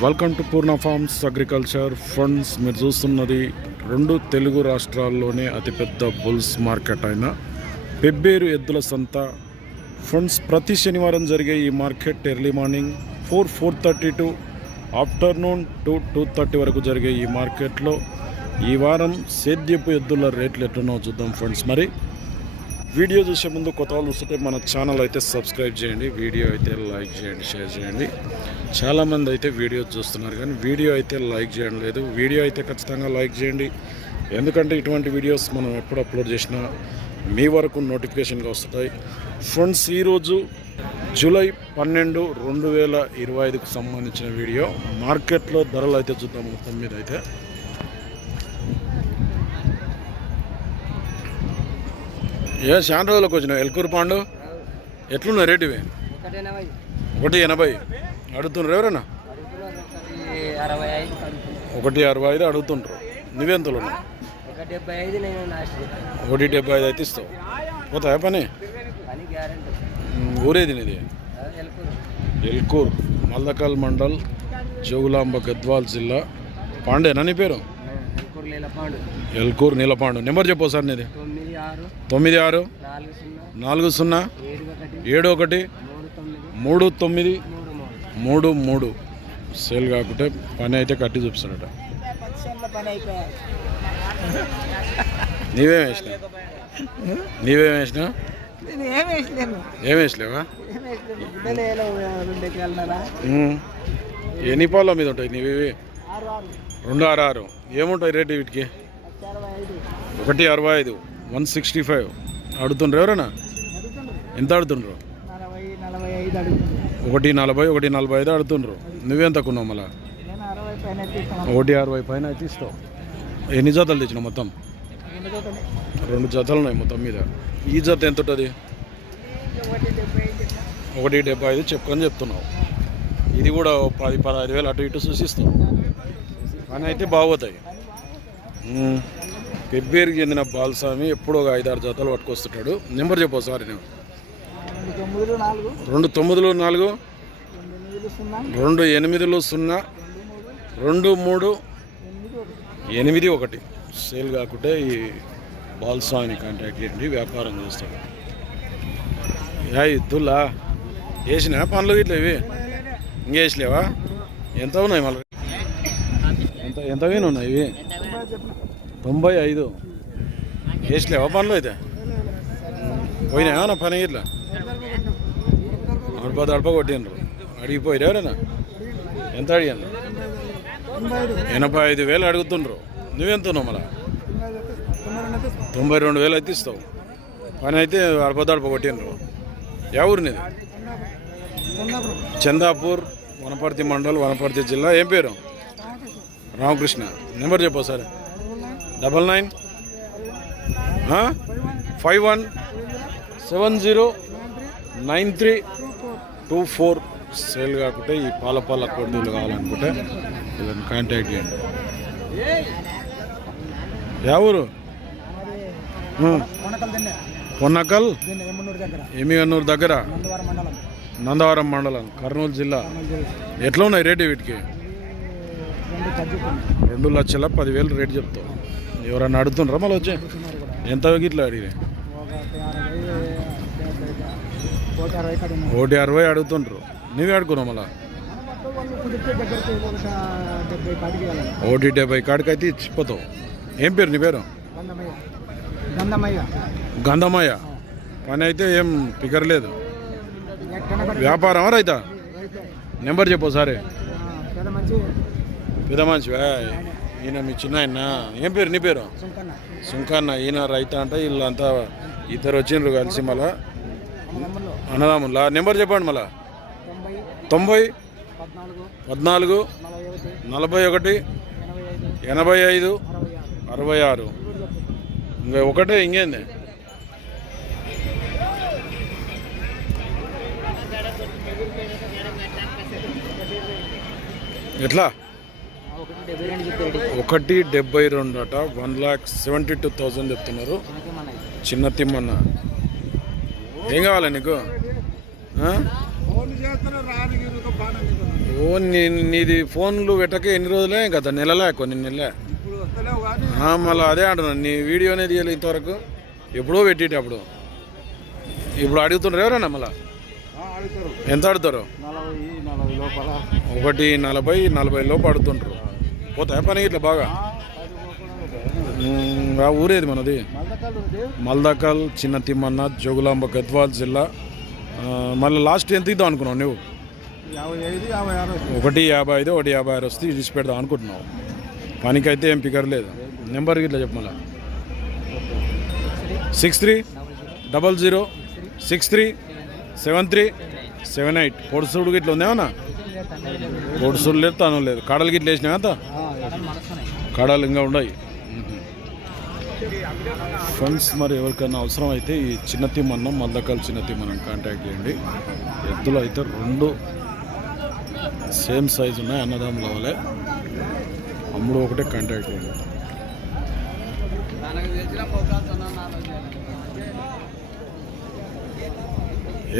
Welcome to Purna farms agriculture. Friends మీరు చూస్తున్నది రెండు తెలుగు రాష్ట్రాల్లోనే అతిపెద్ద బుల్స్ మార్కెట్ అయిన పెబ్బేరు ఎద్దుల సంత. ఫండ్స్ ప్రతి శనివారం జరిగే ఈ market early morning four four thirty to afternoon two two thirty వరకు జరిగే ఈ మార్కెట్లో ఈ వారం సేద్యపు ఎద్దుల రేట్లు ఎట్లనో చూద్దాం ఫ్రెండ్స్. మరి వీడియో చూసే ముందు కొత్త వాళ్ళు చూస్తుంటే మన ఛానల్ అయితే సబ్స్క్రైబ్ చేయండి. వీడియో అయితే లైక్ చేయండి షేర్ చేయండి. చాలామంది అయితే వీడియో చూస్తున్నారు కానీ వీడియో అయితే లైక్ చేయడం లేదు. వీడియో అయితే ఖచ్చితంగా లైక్ చేయండి. ఎందుకంటే ఇటువంటి వీడియోస్ మనం ఎప్పుడు అప్లోడ్ చేసినా మీ వరకు నోటిఫికేషన్గా వస్తుంటాయి ఫ్రెండ్స్ ఈరోజు జూలై పన్నెండు రెండు వేల ఇరవై ఐదుకు సంబంధించిన వీడియో. మార్కెట్లో ధరలు అయితే చూద్దాం మొత్తం మీద అయితే. ఏ చాలా రోజులకు వచ్చినావు ఎల్కూరు పాండు ఎట్లున్నాయి రేటు ఇవి? ఒకటి ఎనభై. అడుగుతున్నారు అడుగుతున్నారు ఒకటి అరవై ఐదు అడుగుతుంటారు నువ్వెంతలో ఒకటి డెబ్బై ఐదు అయితే ఇస్తావు. పోతాయా పని? ఊరేది నీది ఎల్కూర్. మల్దకల్ మండల్ జోగులాంబ గద్వాల్ జిల్లా. పాండేనా నీ పేరు? ఎల్కూరు నీలపాండు. ఎల్కూర్ నీలపాండు. నెంబర్ చెప్పు సార్ నీది. తొమ్మిది ఆరు నాలుగు సున్నా ఏడు ఒకటి మూడు తొమ్మిది మూడు మూడు సేల్ కాకుంటే పని అయితే కట్టి చూపిస్తాడట. నీవేం వేసినా నీవేం వేసినా ఏం వేసలేవా. ఎన్ని పాల మీద ఉంటాయి నీవి? రెండు ఆరు ఆరు. ఏముంటాయి రేటు వీటికి? ఒకటి అరవై ఐదు. One sixty five. అడుగుతుండ్రు ఎవరైనా? ఎంత అడుగుతుండ్రు ఒకటి నలభై ఒకటి నలభై ఐదు అడుగుతుండ్రు నువ్వెంత కొన్నావు మళ్ళా? ఒకటి అరవై పైన అయితే ఇస్తావు. ఎన్ని జతలు తెచ్చినావు మొత్తం? రెండు జతలు. ఉన్నాయి మొత్తం మీద. ఈ జత ఎంత ఉంటుంది? ఒకటి డెబ్బై ఐదు చెప్పుకొని చెప్తున్నావు. ఇది కూడా పది పదహైదు వేలు అటు ఇటు సూచిస్తావు పని అయితే బాగోతాయి పెబ్బేరికి చెందిన బాలస్వామి ఎప్పుడో ఒక ఐదారు జతలు పట్టుకొస్తుంటాడు. నెంబర్ చెప్పు సార్ నేను. రెండు తొమ్మిదిలో నాలుగు రెండు ఎనిమిదిలో సున్నా రెండు మూడు ఎనిమిది ఒకటి. సేల్ కాకుంటే ఈ బాలస్వామిని కాంటాక్ట్ చేయండి వ్యాపారం చేస్తాడు. యా ఇద్దులా వేసినా పనులు ఇట్లా ఇవి? ఇంకేసలేవా ఎంత ఉన్నాయి మళ్ళీ? ఎంత ఎంత ఉన్నాయి ఇవి? తొంభై ఐదు. వేసలేవా పనులు అయితే? పోయినా ఏమన్నా పని ఇట్లా అడప దడప కొట్టిండ్రు అడిగిపోయారు ఎవరైనా? ఎంత అడిగాను ఎనభై ఐదు వేలు అడుగుతుండ్రు. నువ్వెంత ఉన్నావు మళ్ళా? తొంభై రెండు వేలు అయితే ఇస్తావు. పని అయితే అడప దడప కొట్టిండ్రు. యా నీది? చందాపూర్ వనపర్తి మండల్ వనపర్తి జిల్లా. ఏం పేరు? రామకృష్ణ. నెంబర్ చెప్పు sir double nine. Five one. Seven zero. Nine three. Two four. Sale కాకుంటే ఈ పాల పాల కొడుదూలు కావాలనుకుంటే వీళ్ళని కాంటాక్ట్ చేయండి. యా ఊరు? పొన్నకల్? దగ్గర ఎమిగన్నూరు దగ్గర? నందవరం మండలం కర్నూలు జిల్లా. ఎట్లా ఉన్నాయి రేటు వీటికి? రెండు రెండు లక్షల పదివేలు రేటు చెప్తావు ఎవరన్నా అడుగుతుండ్రా మళ్ళీ వచ్చి? ఎంత ఇట్లా అడిగి ఒకటి అరవై అడుగుతుండ్రు. నువ్వే అడుగున్నావు మళ్ళా? ఒకటి డెబ్బై కాడికి కాడికైతే ఇచ్చిపోతావు. ఏం పేరు నీ పేరు? గంధమయ్య. పని అయితే ఏం ఫిగర్ లేదు వ్యాపారం రైతా? నెంబర్ చెప్పు సరే పెద్ద మంచి పెద్ద మనిషివా ఈయన మీ చిన్న ఆయన ఏం పేరు నీ పేరు? సుంకన్న. ఈయన రైత అంటే వీళ్ళంతా ఇద్దరు వచ్చిండ్రు కలిసి మళ్ళా. అన్నదాములా నెంబర్ చెప్పండి మళ్ళా. తొంభై పద్నాలుగు నలభై ఒకటి ఎనభై ఐదు అరవై ఆరు. ఇంకా ఒకటే ఇంకేంది? ఎట్లా? ఒకటి డెబ్బై రెండు అట one lakh seventy two thousand చెప్తున్నారు చిన్న తిమ్మన్న. ఏం కావాలి నీకు? ఓ నీది ఫోన్లు పెట్టక ఎన్ని రోజులే? గత నెలలే కొన్ని నెలలే. మళ్ళీ అదే అంటున్నాను నీ వీడియో అనేది తీయలే ఇంతవరకు. ఎప్పుడో పెట్టిటి అప్పుడు. ఇప్పుడు అడుగుతుండ్రు ఎవరన్నా మళ్ళా? అడుగుతారు. ఎంత లోపల. ఒకటి నలభై నలభై లోపు అడుగుతుండ్రు. పోతాయి పని ఇట్లా బాగా? ఆ ఊరేది మనది? మల్దకల్ చిన్న తిమ్మన్న జోగులాంబ గద్వాల్ జిల్లా. మళ్ళీ లాస్ట్ ఎంత ఇద్దాం అనుకున్నావు నువ్వు. ఒకటి యాభై ఐదు ఒకటి యాభై ఆరు వస్తే ఇడిచి పెడదాం అనుకుంటున్నావు. పనికైతే ఏం పికర్ లేదు. నెంబర్ ఇట్లా చెప్పు మళ్ళా. Six three double zero six three seven three seven eight. పొడుసుడు గిట్ల ఉందేమన్నా? పొడుసుడు లేదు తను లేదు. కడలు గిట్ల వేసినా అంత కడలు ఇంకా ఉన్నాయి ఫండ్స్ మరి ఎవరికైనా అవసరం అయితే ఈ చిన్న తిమ్మన్నం మల్దకల్ చిన్న తిమ్మన్నం కాంటాక్ట్ చేయండి. ఎద్దులు అయితే రెండు సేమ్ సైజు ఉన్నాయి అన్నదమ్ముల వలె అమ్ముడు ఒకటే కాంటాక్ట్ చేయండి.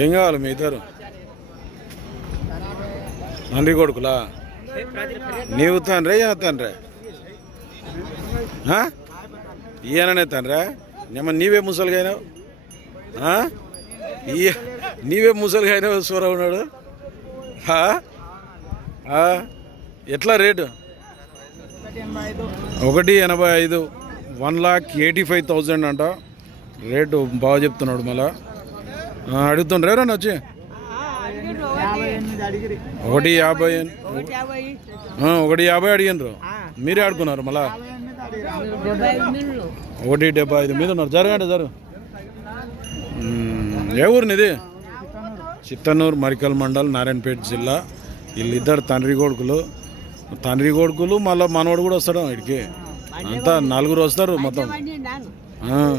ఏం కావాలి మీ ఇద్దరు? తండ్రి కొడుకులా? నీవు తండ్రి ఈయన తండ్రి. ఆ? ఈయననే తండ్రా? నేమ నీవే ముసలిగా ఈ నీవే ముసలిగా అయినావు సూర ఉన్నాడు ఎట్లా రేటు? ఒకటి ఎనభై ఐదు one lakh eighty five thousand అంట. రేటు బాగా చెప్తున్నాడు మళ్ళా. ఆ, అడుగుతుండ్రు వచ్చి? ఒకటి యాభై ఒకటి యాభై. అడిగినరు. మీరే ఆడుకున్నారు మళ్ళా? ఒకటి డెబ్బై ఐదు మీద ఉన్నారు. జరగండి జరుగు. మ్మ్. ఏ ఊరిని ఇది చిత్తనూరు మరికల్ మండల్ నారాయణపేట జిల్లా. వీళ్ళిద్దరు తండ్రి కొడుకులు. తండ్రి కొడుకులు మళ్ళీ మనవాడు కూడా వస్తాడు ఇక్కడికి. అంతా నలుగురు వస్తారు మొత్తం. ఆ.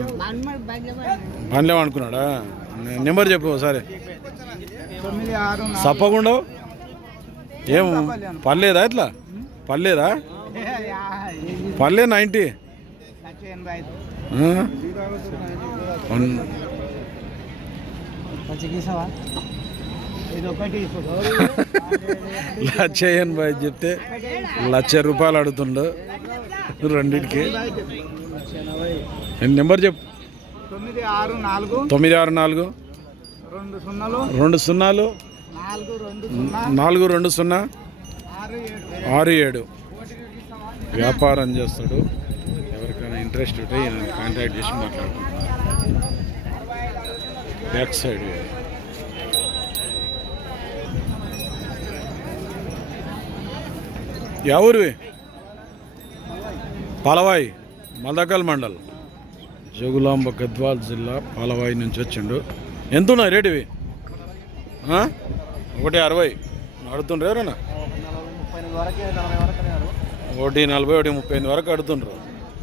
పనిలేం అనుకున్నాడా నే- నెంబర్ చెప్పు ఒకసారి. తప్పకుండా ఏం పర్లేదా ఇట్లా? పర్లేదా? పర్లే నైంటీ. లక్ష ఎనభై చెప్తే లక్ష రూపాయలు అడుగుతుండు. రెండింటికి. నెంబర్ చెప్పు? తొమ్మిది ఆరు నాలుగు. తొమ్మిది ఆరు నాలుగు. రెండు సున్నాలు. నాలుగు రెండు సున్నా. ఆరు ఏడు. వ్యాపారం చేస్తాడు. ఎవరికైనా ఇంట్రెస్ట్ ఉంటే కాంటాక్ట్ చేసి మాట్లాడుకుంటాం బ్యాక్ సైడ్ ఎవరివి పాలవాయి మల్దకల్ మండల్. జగులాంబ గద్వాల్ జిల్లా పాలవాయి నుంచి వచ్చిండు. ఎంత ఉన్నాయి రేటు ఇవి? ఒకటి అరవై. అడుగుతుండ్రు ఎవరైనా? నలభై ఒకటి నలభై ఒకటి ముప్పై ఎనిమిది వరకు అడుగుతుండ్రు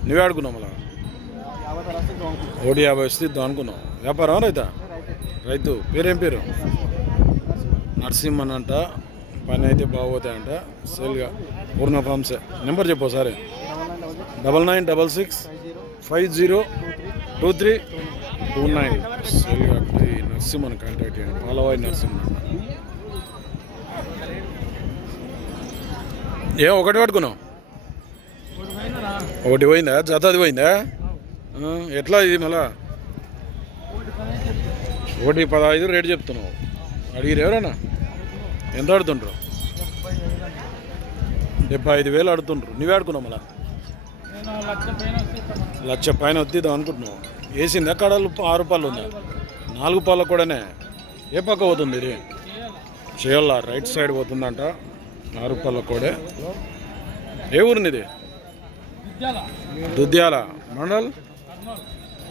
నువ్వే అడుగున్నావు మళ్ళా? ఒకటి యాభై వస్తే ఇద్దాం అనుకున్నావు. వ్యాపారం రైతా? రైతు. పేరేం పేరు? నరసింహన్ అంట పని అయితే బాగోతాయంట సేల్గా పూర్ణ ఫామ్సే నెంబర్ చెప్పు సరే double nine double six five zero two three two nine. సేల్గా Narasimhan contact చేయండి. పాలవాయి నరసింహన్ ఏ ఒకటి పట్టుకున్నావు? ఒకటి పోయిందా? జతది పోయిందా? ఎట్లా ఇది మళ్ళా? ఒకటి పదహైదు రేటు చెప్తున్నావు. అడిగిరు ఎవరైనా? ఎంత అడుగుతుండ్రు డెబ్బై ఐదు వేలు అడుగుతుండ్రు నువ్వే ఆడుకున్నావు మళ్ళా? లక్ష పైన వద్దిద్దాం అనుకుంటున్నావు. వేసిందా? కడలు ఆరు రూపాయలు ఉందా? నాలుగు పాలకు కూడానే ఏ పక్క పోతుంది ఇది? చేయాల రైట్ సైడ్ పోతుందంట. నాలుగు రూపాయల కూడా. ఏ ఊరిని ఇది? దుద్యాల మండల్?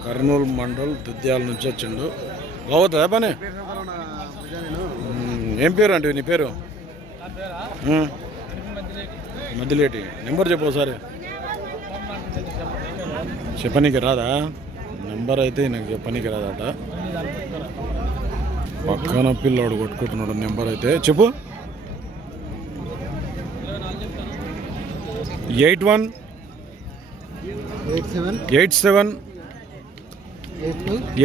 కర్నూలు మండల్ దుద్యాల నుంచి వచ్చిండు. బాగుతుందా పని? ఏం పేరు అంటే నీ పేరు? మధ్యలేటి నెంబర్ చెప్పు ఒకసారి. చెప్పనీకి రాదా? నెంబర్ అయితే నాకు చెప్పనీకి రాదట. పక్కన పిల్లోడు కొట్టుకుంటున్నాడు నెంబర్ అయితే. చెప్పు. Eight one. Eight seven.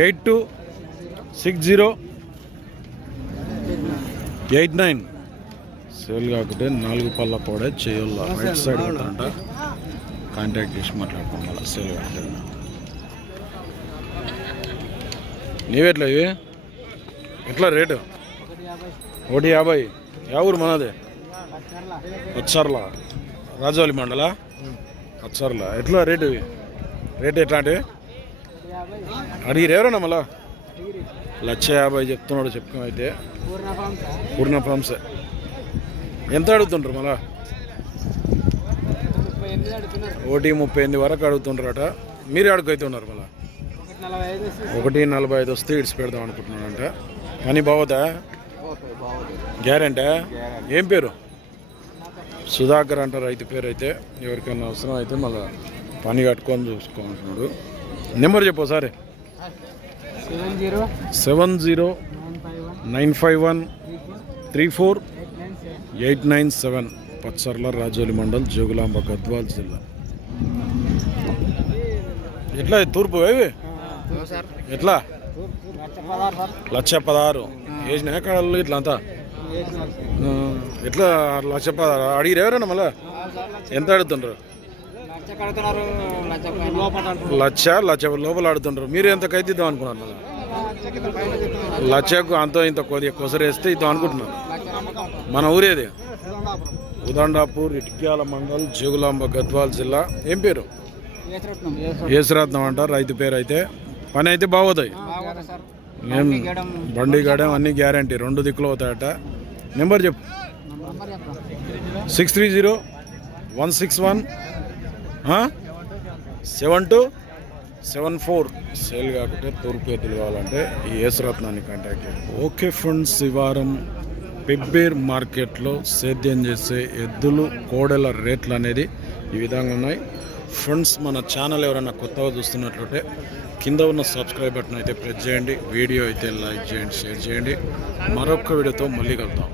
Eight two. Six zero. Eight nine. Sale కాకుంటే నాలుగు పళ్ళ పొడే చేయాల రైట్ సైడ్ అంట కాంటాక్ట్ చేసి మాట్లాడుకోం మళ్ళీ సేల్ కాకుంటే నీవెట్లా ఇవి ఎట్లా రేటు? ఒకటి యాభై. యా ఊరు మనది? పచ్చర్ల రాజవల్లి మండల? పచ్చర్ల ఎట్లా రేటు ఇవి రేట్ ఎట్లాంటివి అడిగిరు ఎవరన్నా మళ్ళా? లక్ష యాభై చెప్తున్నాడు చెప్పుకోం అయితే. పూర్ణ ఫామ్స్. ఎంత అడుగుతుంటారు మళ్ళా? ఒకటి ముప్పై ఎనిమిది వరకు అడుగుతుంటారట మీరే అడుగుతున్నారు మళ్ళీ. ఒకటి నలభై ఐదు వస్తుంది వస్తే పెడదాం అనుకుంటున్నానంట. కానీ బాగోదా గ్యారెంటా? ఏం పేరు? సుధాకర్ అంట రైతు పేరు అయితే ఎవరికైనా అవసరం అయితే మళ్ళీ పని కట్టుకొని చూసుకోమంటున్నాడు. నెంబర్ చెప్పు sorry seven zero seven zero nine five one three four eight nine seven. Pacharla Rajoli mandal Jogulamba Gadwal జిల్లా. ఎట్లా? తూర్పు ఏవి? ఎట్లా? లక్ష పదహారు. వేసిన కళ్ళు ఇట్లా అంతా? ఎట్లా లక్ష పదహారు? అడిగిరు ఎవరన్నా మళ్ళా? ఎంత అడుగుతుండ్రు? లక్ష లక్ష లోపల ఆడుతుండ్రు మీరు ఎంత కైతిద్దాం అనుకున్నారు మళ్ళీ? లక్షకి అంతో ఇంత కొద్దిగా కొసరేస్తే ఇద్దాం అనుకుంటున్నారు. మన ఊరేది. ఉదండాపూర్ ఇటిక్యాల మండల్ జోగులాంబ గద్వాల్ జిల్లా. ఏం పేరు? ఏసరత్నం. ఏసురత్నం. అంట రైతు పేరు అయితే. పని అయితే బాగోతాయి ఏం బండి గాడం అన్ని గ్యారంటీ. రెండు దిక్కులు అవుతాయట. నెంబర్ చెప్పు. Six three zero one six one seven two seven four sale కాకుంటే తూర్పు ఎద్దులు కావాలంటే ఈ యేసురత్నాన్ని కాంటాక్ట్ చేయండి. ఓకే ఫ్రెండ్స్ ఈ వారం పెబ్బేర్ మార్కెట్లో సేద్యం చేసే ఎద్దులు కోడెల రేట్లు అనేది ఈ విధంగా ఉన్నాయి. ఫ్రెండ్స్ మన ఛానల్ ఎవరైనా కొత్తగా చూస్తున్నట్లయితే కింద ఉన్న సబ్స్క్రైబ్ బటన్ అయితే ప్రెస్ చేయండి వీడియో అయితే లైక్ చేయండి షేర్ చేయండి. మరొక వీడియోతో మళ్ళీ కలుద్దాం.